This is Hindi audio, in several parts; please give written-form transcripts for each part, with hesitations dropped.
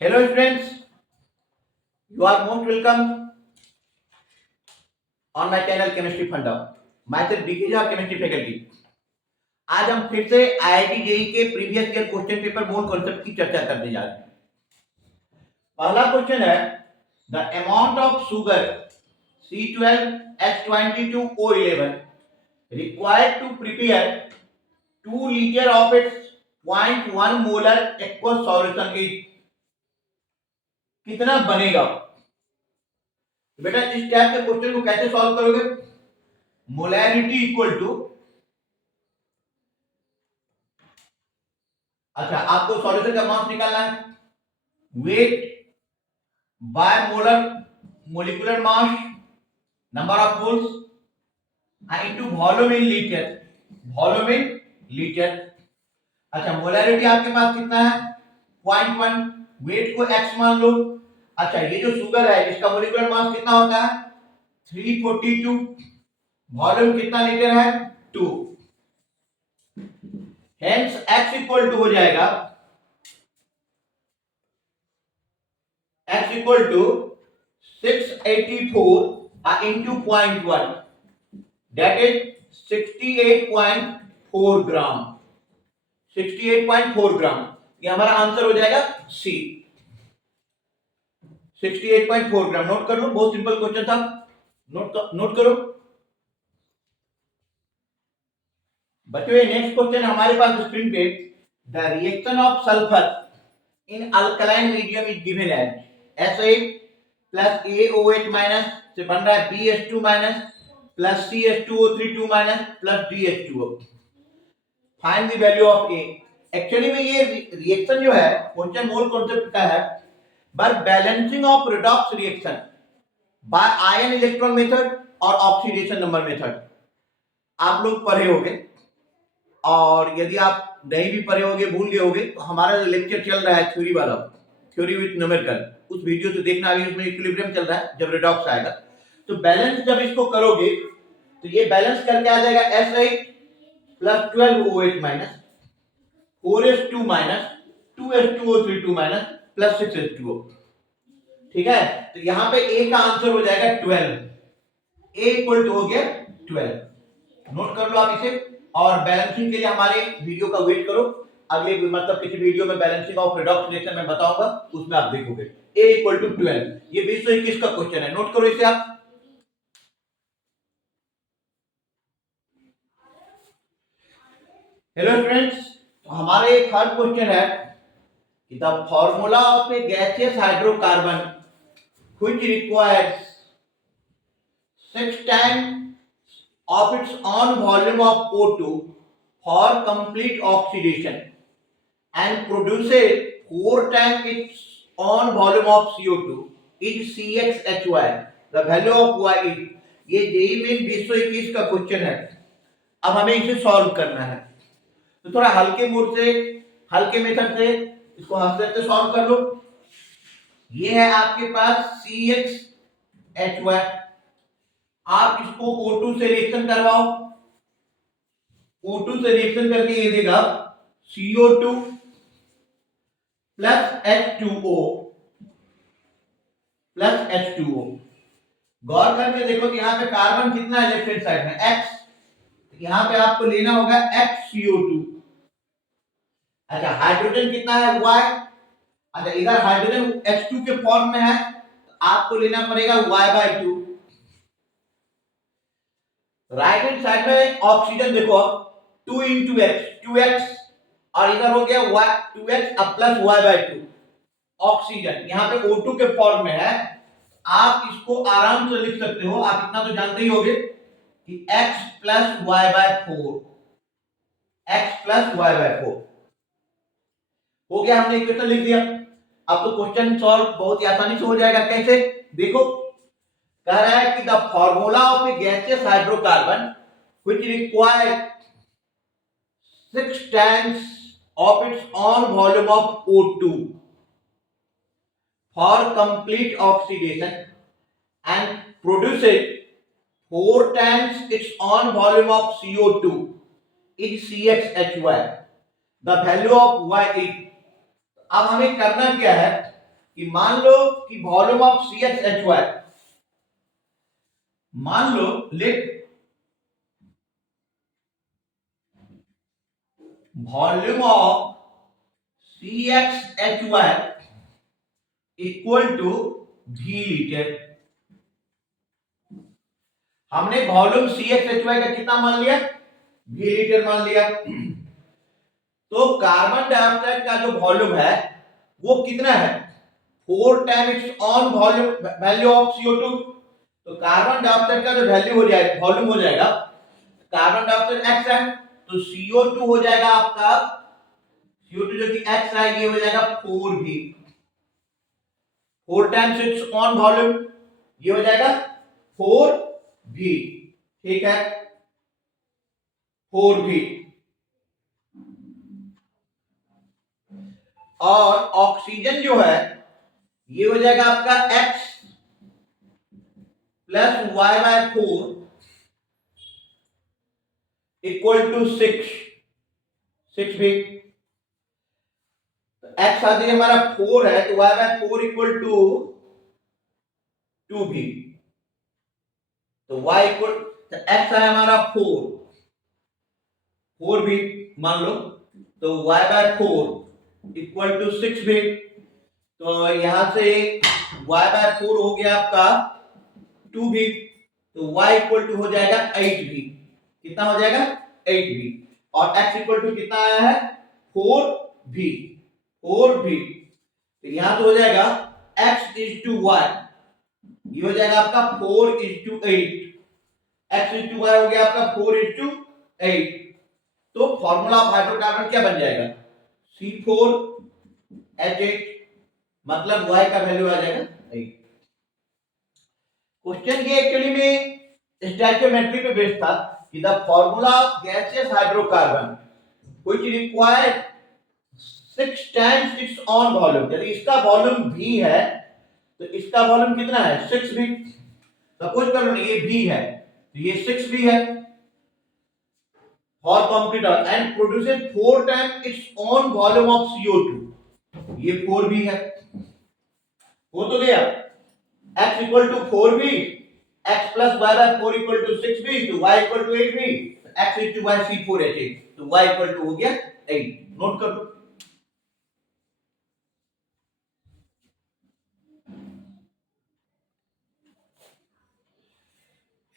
Hello students, you are most welcome on my channel Chemistry Funda. Myself DK Jha, Chemistry Faculty. आज हम फिर से IIT जेईई के previous year question paper mole concept की चर्चा करने जा रहे हैं। पहला क्वेश्चन है the amount of sugar C12H22O11 required to prepare 2 liter of its 0.1 molar aqueous solution is कितना बनेगा? बेटा इस टाइप के क्वेश्चन को कैसे सॉल्व करोगे? मोलैरिटी इक्वल टू, अच्छा आपको सॉल्यूशन का मास निकालना है, weight by molar molecular mass number of moles into volume in litre. अच्छा मोलैरिटी आपके पास कितना है? 0.1, वेट को x मान लो। अच्छा ये जो शुगर है इसका मोलिकुलर मास कितना होता है? 342, वॉल्यूम कितना लीटर है? 2। हेंस x इक्वल टू हो जाएगा x equal to 684 into 0.1 that is 68.4 gram. 68.4 gram ये हमारा आंसर हो जाएगा सी। 68.4 ग्राम नोट कर लो, बहुत सिंपल क्वेश्चन था, नोट करो बच्चों। नेक्स्ट क्वेश्चन हमारे पास स्क्रीन पे, the reaction of sulphur in alkaline medium is given as SO8 plus AOH minus से बन रहा है BH2 minus plus CH2O3 minus plus DH2O। Find the value of A। Actually में ये रिएक्शन जो है क्वेश्चन मोल कॉन्सेप्ट का है, by balancing of redox reaction by ion electron method और ऑक्सीडेशन नंबर मेथड। आप लोग पढ़े होंगे, और यदि आप नहीं भी पढ़े होंगे, भूल गए होंगे, तो हमारा जो लेक्चर चल रहा है थ्योरी वाला, थ्योरी विद न्यूमेरिकल, उस वीडियो से देखना। अभी उसमें इक्विलिब्रियम चल रहा है, जब रिडॉक्स आएगा तो बैलेंस जब इसको करोगे तो ये बैलेंस करके आ जाएगा SO8 plus 12OH minus 4H2 minus 2H2O3 minus plus 6H2O। ठीक है, तो यहां पे A का आंसर हो जाएगा 12। A इक्वल टू हो गया 12। नोट कर लो आप इसे, और बैलेंसिंग के लिए हमारे वीडियो का वेट करो। अगले मतलब किसी वीडियो में बैलेंसिंग ऑफ रिडॉक्स रिएक्शन में बताऊंगा, उसमें आप देखोगे। A इक्वल टू 12 ये 2021 का क्वेश्चन है, नोट करो इसे आप। हेलो फ्रेंड्स, तो हमारा एक थर्ड क्वेश्चन है कि the formula of A gaseous hydrocarbon which requires 6 times of its own volume of O2 for complete oxidation and produces 4 times its own volume of CO2 is CXHY. The value of Y is, ये जेईई मेन 2021 का क्वेश्चन है। अब हमें इसे सॉल्व करना है, तो थोड़ा हल्के मोड से, हल्के मेथड से इसको हंसते से सॉल्व कर लो। ये है आपके पास CXHY, आप इसको O2 से रिएक्शन करवाओ। O2 से रिएक्शन करके ये देगा CO2 plus H2O plus H2O। गौर करके देखो कि यहाँ पे कार्बन कितना है लेफ्ट हैंड साइड में, X, यहाँ पे आपको लेना होगा XCO2। अच्छा हाइड्रोजन कितना है Y, अच्छा इधर हाइड्रोजन H2 के फॉर्म में है, तो आपको लेना पड़ेगा Y/2। राइट हैंड साइड में ऑक्सीजन देखो 2 into X 2X, और इधर हो गया Y 2X अब प्लस Y/2। ऑक्सीजन यहाँ पे O2 के फॉर्म में है, आप इसको आराम से लिख सकते हो। आप इतना तो जानते ही होंगे कि X plus Y/4, X plus Y/4 हो गया, हमने इक्वेशन लिख दिया। अब तो क्वेश्चन सॉल्व बहुत ही आसानी से हो जाएगा। कैसे देखो, कह रहा है कि the formula of A gaseous hydrocarbon which require 6 times of its own volume of O2 for complete oxidation and produces 4 times its own volume of CO2 is CXHY. The value of Y is, अब हमें करना क्या है, कि मान लो कि वॉल्यूम ऑफ CHHY, मान लो let volume of CHHY equal to V litre. हमने वॉल्यूम CHHY का कितना मान लिया? V लीटर मान लिया। तो कार्बन डाइऑक्साइड का जो वॉल्यूम है वो कितना है? 4 time it's own volume value of CO2। तो कार्बन डाइऑक्साइड का जो वैल्यू हो जाएगा, वॉल्यूम हो जाएगा, कार्बन डाइऑक्साइड x है तो CO2 हो जाएगा आपका, CO2 जो कि x है ये हो जाएगा 4V, 4 times its own volume, ये हो जाएगा 4V। ठीक है, 4V। और ऑक्सीजन जो है ये हो जाएगा आपका x plus y/4 equal to 6V। x आदि हमारा 4 है तो y/4 इक्वल टू 2V। तो y इक्वल, तो x है हमारा 4V मान लो, तो y/4 इक्वल टू 6V। तो यहां से y/4 हो गया आपका 2V, तो y इक्वल टू हो जाएगा 8V। कितना हो जाएगा? 8V। और x इक्वल टू कितना आया है? 4V, 4V। तो यहां तो हो जाएगा x इज टू y, ये हो जाएगा आपका 4:8, x इज टू y हो गया आपका 4:8। तो फॉर्मूला ऑफ हाइड्रोकार्बन क्या बन जाएगा? C4H8, मतलब y का वैल्यू आ जाएगा 8। क्वेश्चन ये एक्चुअली में स्टोइकियोमेट्री पे बेस्ड था कि the formula of gaseous hydrocarbon which require 6 times its own volume, यदि इसका वॉल्यूम V है तो इसका वॉल्यूम कितना है? 6V। सपोज करो ये V है तो ये 6V है for complete and produces 4 times its own volume of CO2, ये 4V है। हो तो गया x equal to 4V, x plus y/4 equal to 6V, तो y equal to 8V, x is to y C4H8, तो y इक्वल टू हो गया 8। नोट कर लो।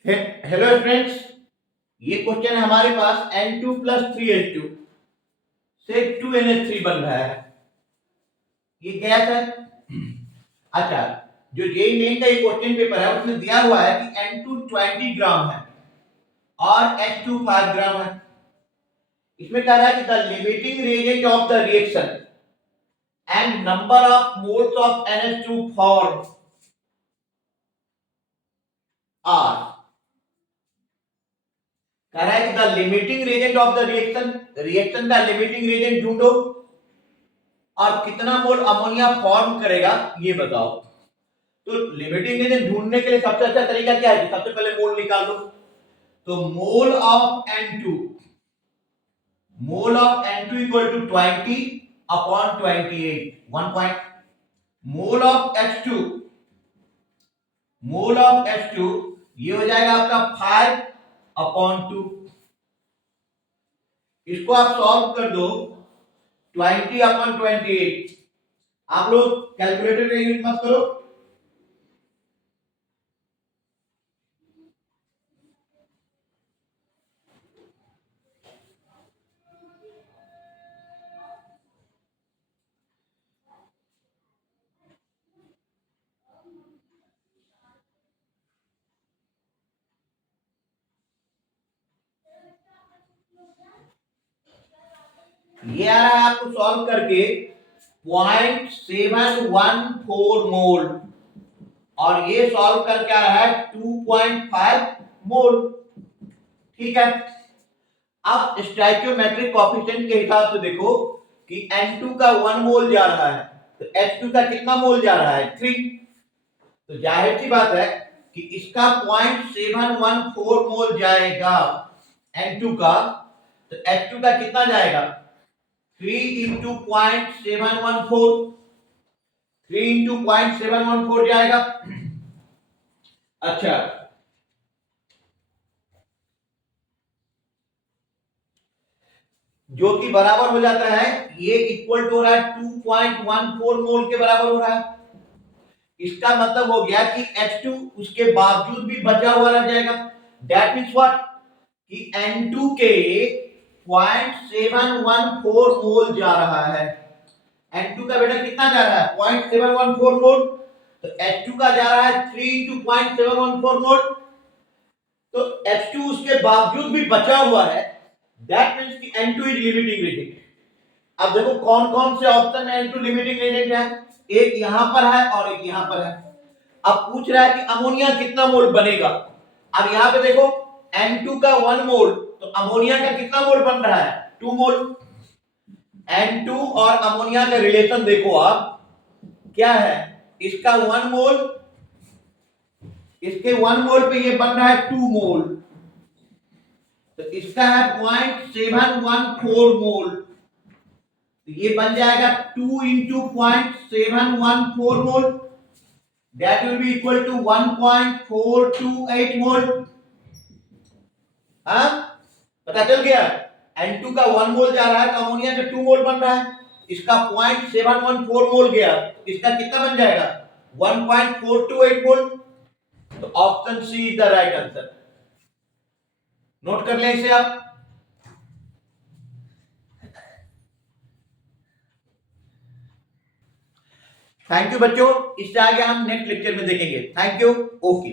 हेलो स्टूडेंट्स, ये क्वेश्चन है हमारे पास N2 प्लस 3H2 से 2NH3 बन रहा है, ये गैस है। अच्छा, जो जेईई मेन का ये क्वेश्चन पेपर है उसमें दिया हुआ है कि N2 20 ग्राम है और H2 5 ग्राम है। इसमें कह रहा है कि the limiting range of the reaction and number of moles of NH2 form R. कह रहा है कि the limiting reagent of the reaction, reaction का लिमिटिंग रेजेंट ढूंढो और कितना मोल अमोनिया फॉर्म करेगा ये बताओ। तो लिमिटिंग रेजेंट ढूंढने के लिए सबसे अच्छा तरीका क्या है? सबसे पहले मोल निकाल लो। तो mole of N2, mole of N2 equal to 20 upon 28, 1 point. Mole of H2, mole of H2 ये हो जाएगा आपका 5 अपॉन 2। इसको आप सॉल्व कर दो, 20 अपॉन 28। आप लोग कैलकुलेटर का यूज मत करो, ये आ रहा है आपको सॉल्व करके 0.714 मोल और ये सॉल्व करके आ रहा है 2.5 मोल। ठीक है, अब स्टोइकियोमेट्रिक कोएफिशिएंट के हिसाब से देखो कि N2 का 1 मोल जा रहा है तो H2 का कितना मोल जा रहा है? 3। तो जाहिर सी बात है कि इसका 0.714 मोल जाएगा N2 का, तो H2 का कितना जाएगा? 3 इंटू 0.714, 3 इंटू 0.714 जाएगा। अच्छा, जो कि बराबर हो जाता है, ये इक्वल टू हो रहा है 2.14 मोल के बराबर हो रहा है। इसका मतलब हो गया कि H2 उसके बावजूद भी बचा हुआ रह जाएगा। दैट मीन्स व्हाट, कि N2 के 0.714 मोल जा रहा है। N2 का बेटा कितना जा रहा है? 0.714 मोल। तो H2 का जा रहा है 3 इंटू 0.714 मोल। तो H2 उसके बावजूद भी बचा हुआ है। दैट मीन्स कि N2 इज लिमिटिंग एजेंट। अब देखो कौन कौन से ऑप्शन में N2 लिमिटिंग एजेंट है। एक यहां पर है और एक यहां पर है। अब पूछ रहा है कि अमोनिया कितना मोल बनेगा। अब यहां पे देखो N2 का 1 मोल, तो अमोनिया का कितना मोल बन रहा है? 2 मोल। N2 और अमोनिया का रिलेशन देखो आप क्या है, इसका 1 मोल, इसके 1 मोल पे ये बन रहा है 2 मोल, तो इसका है 0.714 मोल। तो ये बन जाएगा 2 into 0.714 mole, that will be equal to 1.428 mole. हाँ, पता चल गया। N2 का 1 मोल जा रहा है तो अमोनिया का 2 मोल बन रहा है, इसका 0.714 मोल गया, इसका कितना बन जाएगा? 1.428 मोल। तो option C is the right answer. Note कर लें इसे आप। थैंक यू बच्चों, इससे आगे हम नेक्स्ट लेक्चर में देखेंगे। Thank you. ओके।